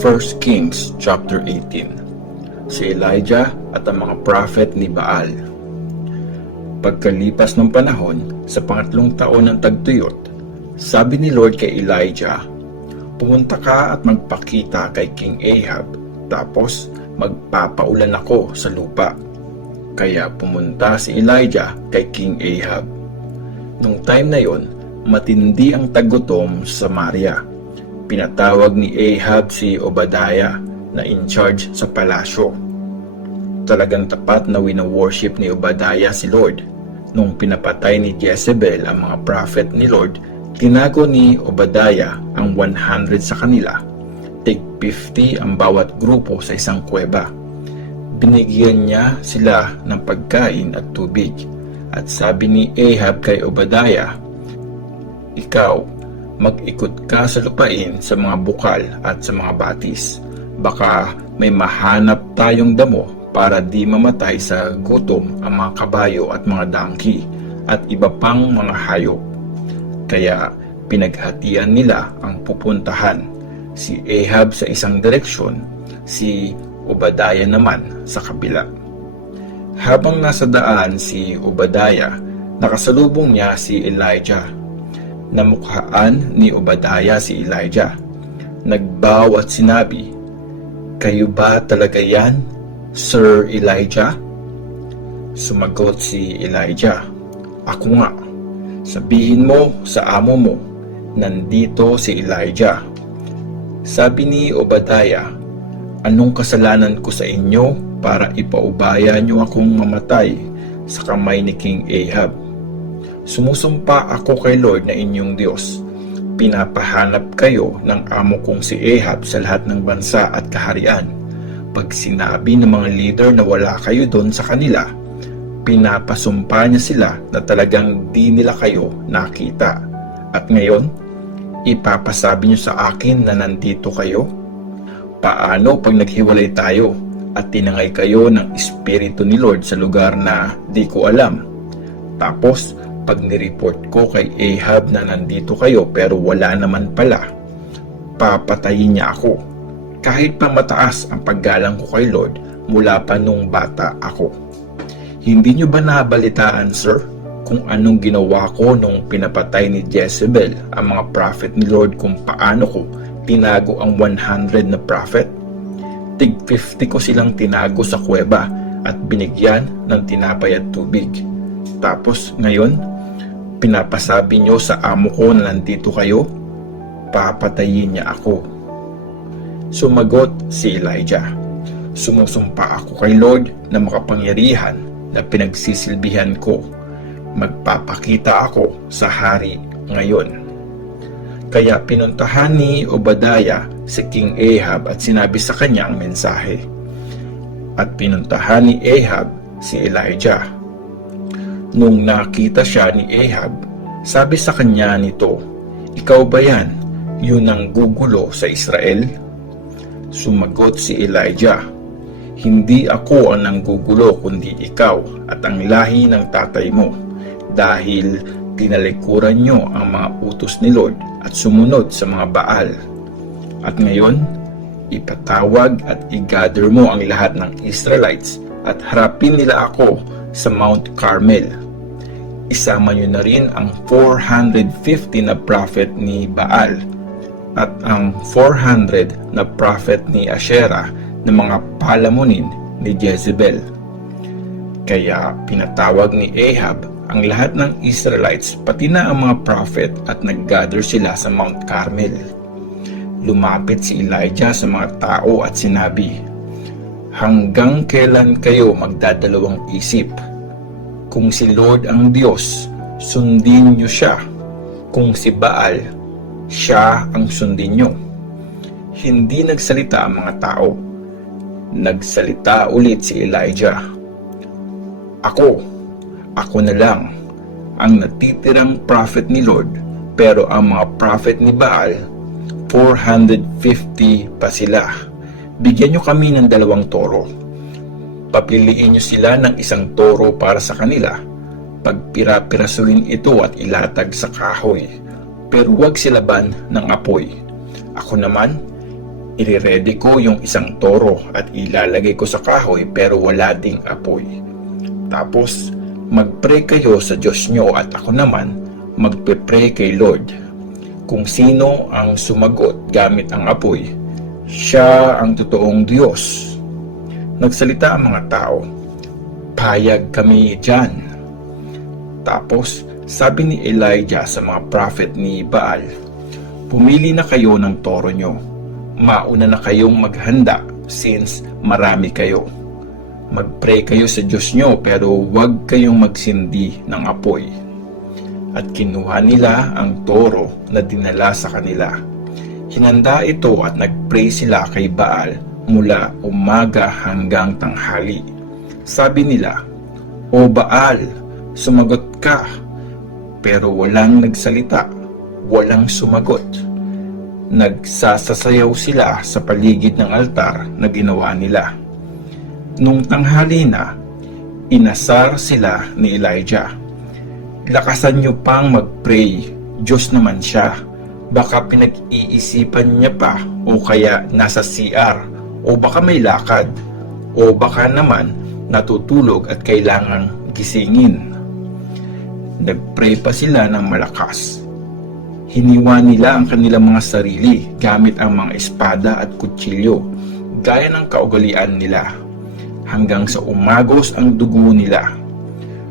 1 Kings chapter 18. Si Elijah at ang mga prophet ni Baal. Pagkalipas ng panahon, sa pangatlong taon ng tagtuyot, sabi ni Lord kay Elijah, "Pumunta ka at magpakita kay King Ahab, tapos magpapaulan ako sa lupa." Kaya pumunta si Elijah kay King Ahab. Nung time na yon, matindi ang tagutom sa Samaria. Pinatawag ni Ahab si Obadiah na in charge sa palasyo. Talagang tapat na wina-worship ni Obadiah si Lord. Nung pinapatay ni Jezebel ang mga prophet ni Lord, tinago ni Obadiah ang 100 sa kanila. Tig 50 ang bawat grupo sa isang kuweba. Binigyan niya sila ng pagkain at tubig. At sabi ni Ahab kay Obadiah, "Ikaw, mag-ikot ka sa lupain sa mga bukal at sa mga batis. Baka may mahanap tayong damo para di mamatay sa gutom ang mga kabayo at mga dangki at iba pang mga hayop." Kaya pinaghatian nila ang pupuntahan. Si Ahab sa isang direksyon, si Obadiah naman sa kabila. Habang nasa daan si Obadiah, nakasalubong niya si Elijah. Namukhaan ni Obadiah si Elijah. Nagbow at sinabi, "Kayo ba talaga yan, Sir Elijah?" Sumagot si Elijah, "Ako nga. Sabihin mo sa amo mo, nandito si Elijah." Sabi ni Obadiah, "Anong kasalanan ko sa inyo para ipaubaya niyo akong mamatay sa kamay ni King Ahab? Sumusumpa ako kay Lord na inyong Diyos. Pinapahanap kayo ng amo kong si Ahab sa lahat ng bansa at kaharian. Pag sinabi ng mga leader na wala kayo doon sa kanila, pinapasumpa niya sila na talagang di nila kayo nakita. At ngayon, ipapasabi niyo sa akin na nandito kayo? Paano pag naghiwalay tayo at tinangay kayo ng Espiritu ni Lord sa lugar na di ko alam? Tapos, pag nireport ko kay Ahab na nandito kayo pero wala naman pala, papatayin niya ako. Kahit pa mataas ang paggalang ko kay Lord mula pa nung bata ako. Hindi niyo ba nabalitaan, sir, kung anong ginawa ko nung pinapatay ni Jezebel ang mga prophet ni Lord, kung paano ko tinago ang 100 na prophet? Tig 50 ko silang tinago sa kuweba at binigyan ng tinapay at tubig. Tapos ngayon, pinapasabi nyo sa amo ko na nandito kayo? Papatayin niya ako." Sumagot si Elijah, "Sumusumpa ako kay Lord na makapangyarihan na pinagsisilbihan ko. Magpapakita ako sa hari ngayon." Kaya pinuntahan ni Obadiah si King Ahab at sinabi sa kanya ang mensahe. At pinuntahan ni Ahab si Elijah. Nung nakita siya ni Ahab, sabi sa kanya nito, "Ikaw ba yan, yun ang gugulo sa Israel?" Sumagot si Elijah, "Hindi ako ang nanggugulo kundi ikaw at ang lahi ng tatay mo, dahil tinalikuran nyo ang mga utos ni Lord at sumunod sa mga Baal. At ngayon, ipatawag at i-gather mo ang lahat ng Israelites at harapin nila ako sa Mount Carmel. Isama nyo na rin ang 450 na prophet ni Baal at ang 400 na prophet ni Asherah na mga palamunin ni Jezebel." Kaya pinatawag ni Ahab ang lahat ng Israelites pati na ang mga prophet at nag-gather sila sa Mount Carmel. Lumapit si Elijah sa mga tao at sinabi, "Hanggang kailan kayo magdadalawang isip? Kung si Lord ang Diyos, sundin niyo siya. Kung si Baal, siya ang sundin niyo." Hindi nagsalita ang mga tao. Nagsalita ulit si Elijah, Ako na lang ang natitirang prophet ni Lord, pero ang mga prophet ni Baal, 450 pa sila. Bigyan niyo kami ng 2 toro. Papiliin niyo sila ng 1 toro para sa kanila. Pagpira-pirasuhin ito at ilatag sa kahoy, pero huwag silaban ng apoy. Ako naman, Iriredy ko yung isang toro at ilalagay ko sa kahoy pero wala ding apoy. Tapos, mag-pray kayo sa Diyos nyo at ako naman magpe-pray kay Lord. Kung sino ang sumagot gamit ang apoy, siya ang totoong Diyos. Nagsalita ang mga tao, payag kami dyan. Tapos, sabi ni Elijah sa mga prophet ni Baal, pumili na kayo ng toro nyo. Mauna na kayong maghanda since marami kayo. Mag-pray kayo sa Diyos nyo pero huwag kayong magsindi ng apoy. At kinuha nila ang toro na dinala sa kanila. Hinanda ito at nag-pray sila kay Baal mula umaga hanggang tanghali. Sabi nila, O Baal, sumagot ka. Pero walang nagsalita, walang sumagot. Nagsasasayaw sila sa paligid ng altar na ginawa nila. Nung tanghali na, inasar sila ni Elijah. Lakasan niyo pang mag-pray, Diyos naman siya. Baka pinag-iisipan niya pa o kaya nasa CR o baka may lakad o baka naman natutulog at kailangang gisingin. Nag-pray pa sila ng malakas. Hiniwa nila ang kanilang mga sarili gamit ang mga espada at kutsilyo gaya ng kaugalian nila hanggang sa umagos ang dugo nila.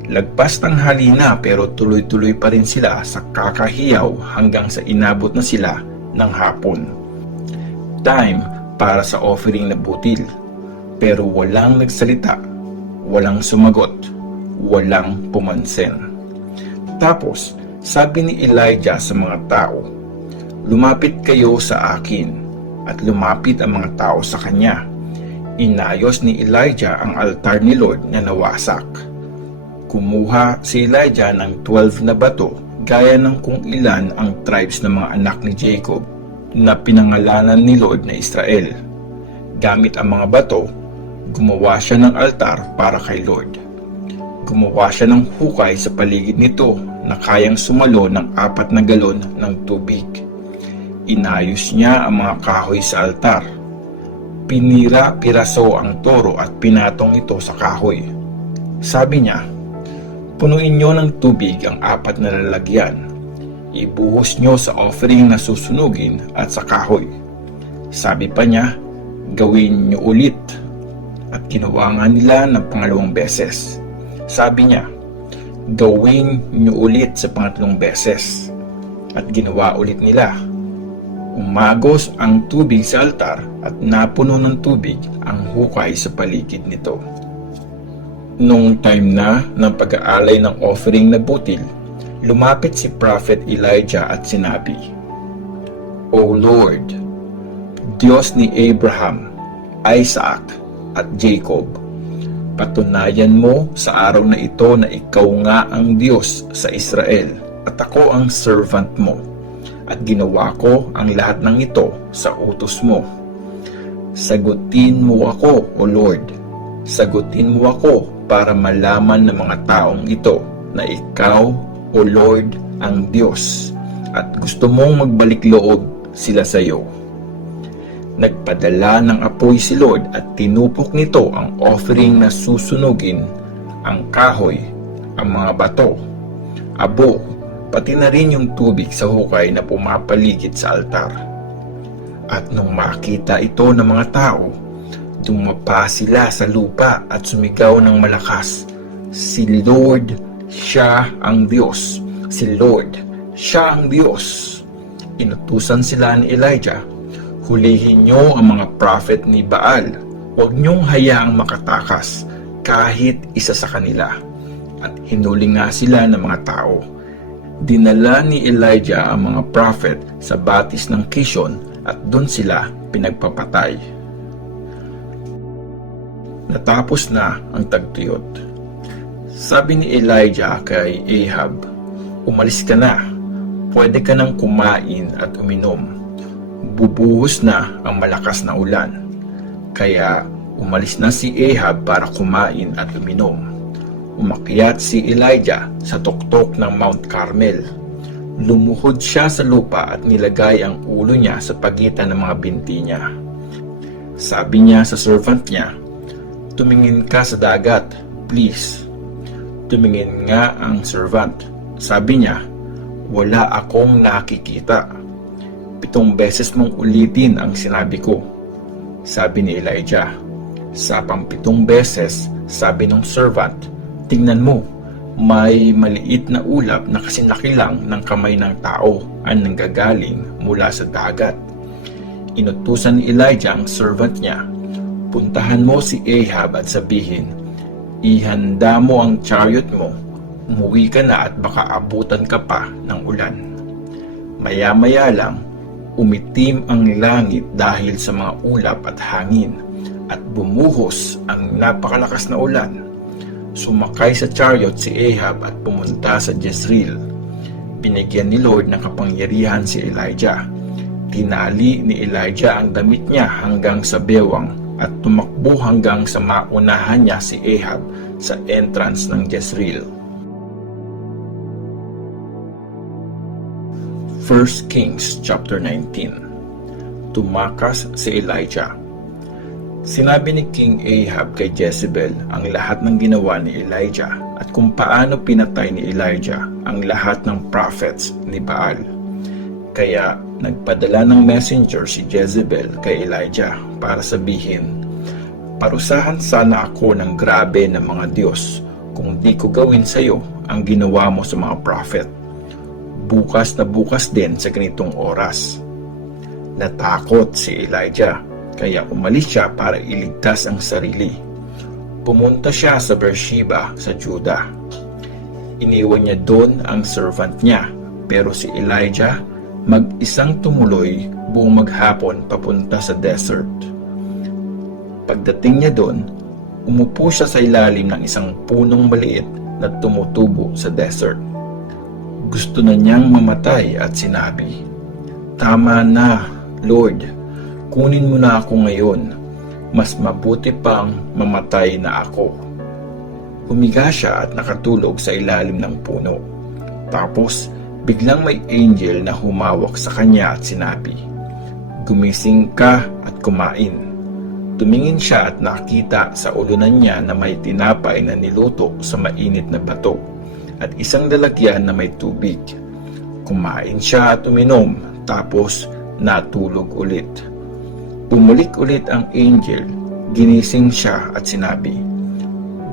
Lagpas tanghali na pero tuloy-tuloy pa rin sila sa kakahiyaw hanggang sa inabot na sila ng hapon. Time para sa offering na butil. Pero walang nagsalita, walang sumagot, walang pumansin. Tapos, sabi ni Elijah sa mga tao, lumapit kayo sa akin, at lumapit ang mga tao sa kanya. Inayos ni Elijah ang altar ni Lord na nawasak. Kumuha si Elijah ng 12 na bato gaya ng kung ilan ang tribes ng mga anak ni Jacob na pinangalanan ni Lord na Israel. Gamit ang mga bato, gumawa siya ng altar para kay Lord. Gumawa siya ng hukay sa paligid nito na kayang sumalo ng 4 na galon ng tubig. Inayos niya ang mga kahoy sa altar. Pinira-piraso ang toro at pinatong ito sa kahoy. Sabi niya, punuin niyo ng tubig ang 4 na lalagyan. Ibuhos niyo sa offering na susunugin at sa kahoy. Sabi pa niya, gawin niyo ulit. At ginawa nga nila ng pangalawang beses. Sabi niya, gawin niyo ulit sa pangatlong beses. At ginawa ulit nila. Umagos ang tubig sa altar at napuno ng tubig ang hukay sa paligid nito. Nung time na ng pag-aalay ng offering na butil, lumapit si Prophet Elijah at sinabi, O Lord, Diyos ni Abraham, Isaac, at Jacob, patunayan mo sa araw na ito na ikaw nga ang Diyos sa Israel at ako ang servant mo at ginawa ko ang lahat ng ito sa utos mo. Sagutin mo ako, O Lord, sagutin mo ako para malaman ng mga taong ito na ikaw, O Lord, ang Diyos at gusto mong magbalik loob sila sa iyo. Nagpadala ng apoy si Lord at tinupok nito ang offering na susunugin, ang kahoy, ang mga bato, abo, pati na rin yung tubig sa hukay na pumapaligid sa altar. At nung makita ito ng mga tao, dumapa sila sa lupa at sumigaw ng malakas, Si Lord, siya ang Diyos. Si Lord, siya ang Diyos. Inutusan sila ni Elijah, hulihin niyo ang mga prophet ni Baal. Huwag niyong hayaang makatakas kahit isa sa kanila. At hinuli nga sila ng mga tao. Dinala ni Elijah ang mga prophet sa batis ng Kishon at doon sila pinagpapatay. Natapos na ang tagtuyot. Sabi ni Elijah kay Ahab, umalis ka na, pwede ka nang kumain at uminom. Bubuhos na ang malakas na ulan. Kaya umalis na si Ahab para kumain at uminom. Umakyat si Elijah sa tuktok ng Mount Carmel. Lumuhod siya sa lupa at nilagay ang ulo niya sa pagitan ng mga binti niya. Sabi niya sa servant niya, "Tumingin ka sa dagat, please." Tumingin nga ang servant. Sabi niya, "Wala akong nakikita." 7 beses mong ulitin ang sinabi ko, sabi ni Elijah. Sa pang-7 beses, sabi ng servant, "Tingnan mo, may maliit na ulap na kasinlaki lang ng kamay ng tao ang nanggagaling mula sa dagat." Inutusan ni Elijah ang servant niya, "Puntahan mo si Ahab at sabihin, ihanda mo ang chariot mo, umuwi ka na at baka abutan ka pa ng ulan." Maya-maya lang, umitim ang langit dahil sa mga ulap at hangin at bumuhos ang napakalakas na ulan. Sumakay sa chariot si Ahab at pumunta sa Jezreel. Binigyan ni Lord ng kapangyarihan si Elijah. Tinali ni Elijah ang damit niya hanggang sa bewang at tumakbo hanggang sa maunahan niya si Ahab sa entrance ng Jezreel. 1 Kings chapter 19. Tumakas si Elijah. Sinabi ni King Ahab kay Jezebel ang lahat ng ginawa ni Elijah at kung paano pinatay ni Elijah ang lahat ng prophets ni Baal. Kaya nagpadala ng messenger si Jezebel kay Elijah para sabihin, "Parusahan sana ako ng grabe ng mga Diyos kung di ko gawin sa iyo ang ginawa mo sa mga prophet. Bukas na bukas din sa ganitong oras." Natakot si Elijah, kaya umalis siya para iligtas ang sarili. Pumunta siya sa Beersheba sa Judah. Iniwan niya doon ang servant niya, pero si Elijah mag-isang tumuloy buong maghapon papunta sa desert. Pagdating niya doon, umupo siya sa ilalim ng isang punong maliit na tumutubo sa desert. Gusto na niyang mamatay at sinabi, "Tama na, Lord, kunin mo na ako ngayon. Mas mabuti pang mamatay na ako." Humiga siya at nakatulog sa ilalim ng puno. Tapos, biglang may angel na humawak sa kanya at sinabi, "Gumising ka at kumain." Tumingin siya at nakita sa ulunan niya na may tinapay na niluto sa mainit na bato at isang lalagyan na may tubig. Kumain siya at uminom, tapos natulog ulit. Bumalik ulit ang angel, ginising siya at sinabi,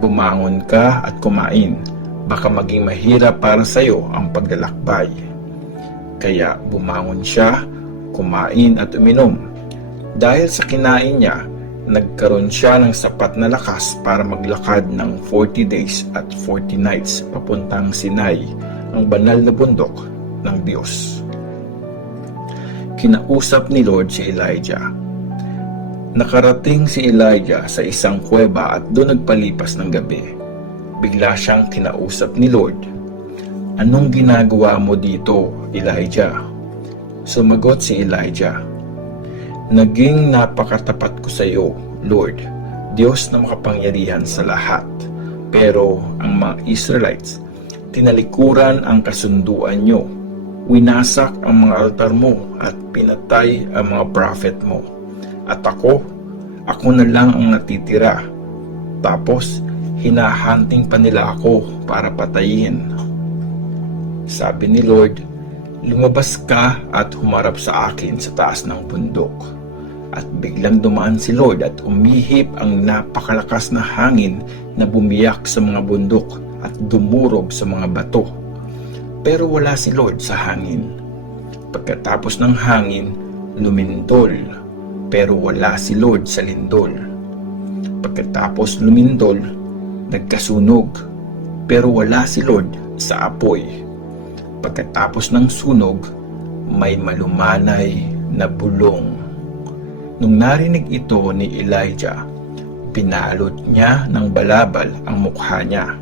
"Bumangon ka at kumain, baka maging mahirap para sa iyo ang paglalakbay." Kaya bumangon siya, kumain at uminom. Dahil sa kinain niya, nagkaroon siya ng sapat na lakas para maglakad ng 40 days at 40 nights papuntang Sinai, ang banal na bundok ng Diyos. Kinausap ni Lord si Elijah. Nakarating si Elijah sa isang kuweba at doon nagpalipas ng gabi. Bigla siyang kinausap ni Lord. "Anong ginagawa mo dito, Elijah?" Sumagot si Elijah, "Naging napakatapat ko sa iyo, Lord, Diyos na makapangyarihan sa lahat. Pero ang mga Israelites, tinalikuran ang kasunduan nyo. Winasak ang mga altar mo at pinatay ang mga prophet mo. At ako na lang ang natitira. Tapos, hinahunting pa nila ako para patayin." Sabi ni Lord, "Lumabas ka at humarap sa akin sa taas ng bundok." At biglang dumaan si Lord at umihip ang napakalakas na hangin na bumiyak sa mga bundok at dumurog sa mga bato. Pero wala si Lord sa hangin. Pagkatapos ng hangin, lumindol, pero wala si Lord sa lindol. Pagkatapos lumindol, nagkasunog, pero wala si Lord sa apoy. Pagkatapos ng sunog, may malumanay na bulong. Nung narinig ito ni Elijah, pinalot niya ng balabal ang mukha niya.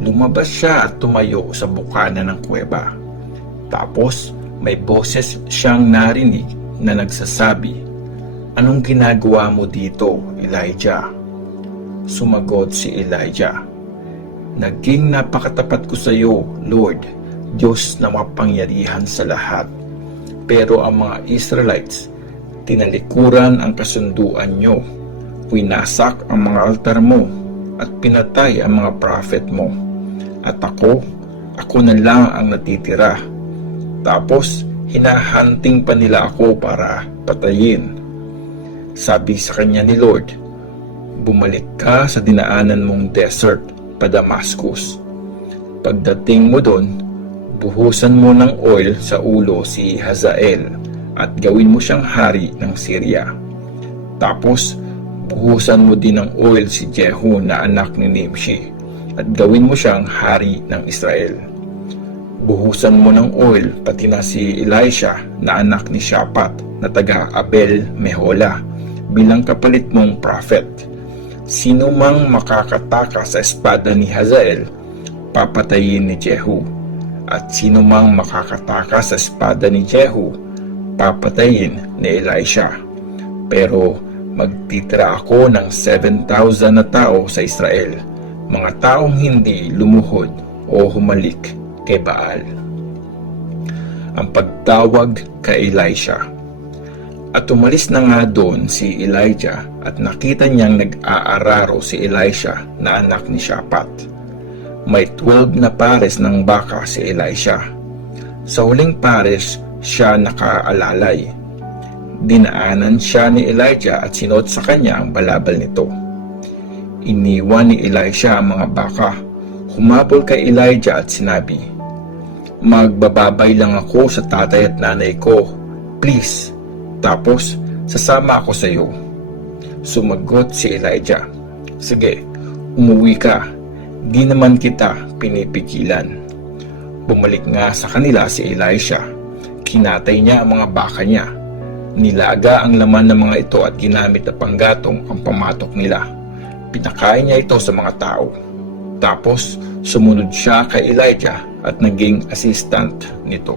Lumabas siya at tumayo sa bukana ng kuweba. Tapos may boses siyang narinig na nagsasabi, "Anong ginagawa mo dito, Elijah?" Sumagot si Elijah, "Naging napakatapat ko sa iyo, Lord, Diyos na makapangyarihan sa lahat. Pero ang mga Israelites, Tinalikuran ang kasunduan nyo, winasak ang mga altar mo, at pinatay ang mga prophet mo. At ako na lang ang natitira. Tapos, hinahunting pa nila ako para patayin. Sabi sa kanya ni Lord, bumalik ka sa dinaanan mong desert pa Damascus. Pagdating mo doon, buhusan mo ng oil sa ulo si Hazael at gawin mo siyang hari ng Syria. Tapos, buhusan mo din ng oil si Jehu na anak ni Nimshi at gawin mo siyang hari ng Israel. Buhusan mo ng oil pati na si Elisha na anak ni Shaphat na taga Abel Mehola bilang kapalit mong prophet. Sino mang makakataka sa espada ni Hazael, papatayin ni Jehu. At sino mang makakataka sa espada ni Jehu, papatayin ni Elisha. Pero magtitira ako ng 7,000 na tao sa Israel, mga taong hindi lumuhod o humalik kay Baal. Ang pagtawag kay Elisha. At umalis na nga doon si Elijah at nakita niyang nag-aararo si Elisha na anak ni Shaphat. May 12 na pares ng baka si Elisha. Sa huling pares, siya nakaalalay. Dinaanan siya ni Elijah at sinuot sa kanya ang balabal nito. Iniwan ni Elisha ang mga baka. Humabol kay Elijah at sinabi, magbababay lang ako sa tatay at nanay ko. Please, tapos sasama ako sa iyo. Sumagot si Elijah, sige, umuwi ka. Di naman kita pinipigilan. Bumalik nga sa kanila si Elisha. Kinatay niya ang mga baka niya. Nilaga ang laman ng mga ito at ginamit na panggatong ang pamatok nila. Pinakain niya ito sa mga tao. Tapos sumunod siya kay Elijah at naging assistant nito.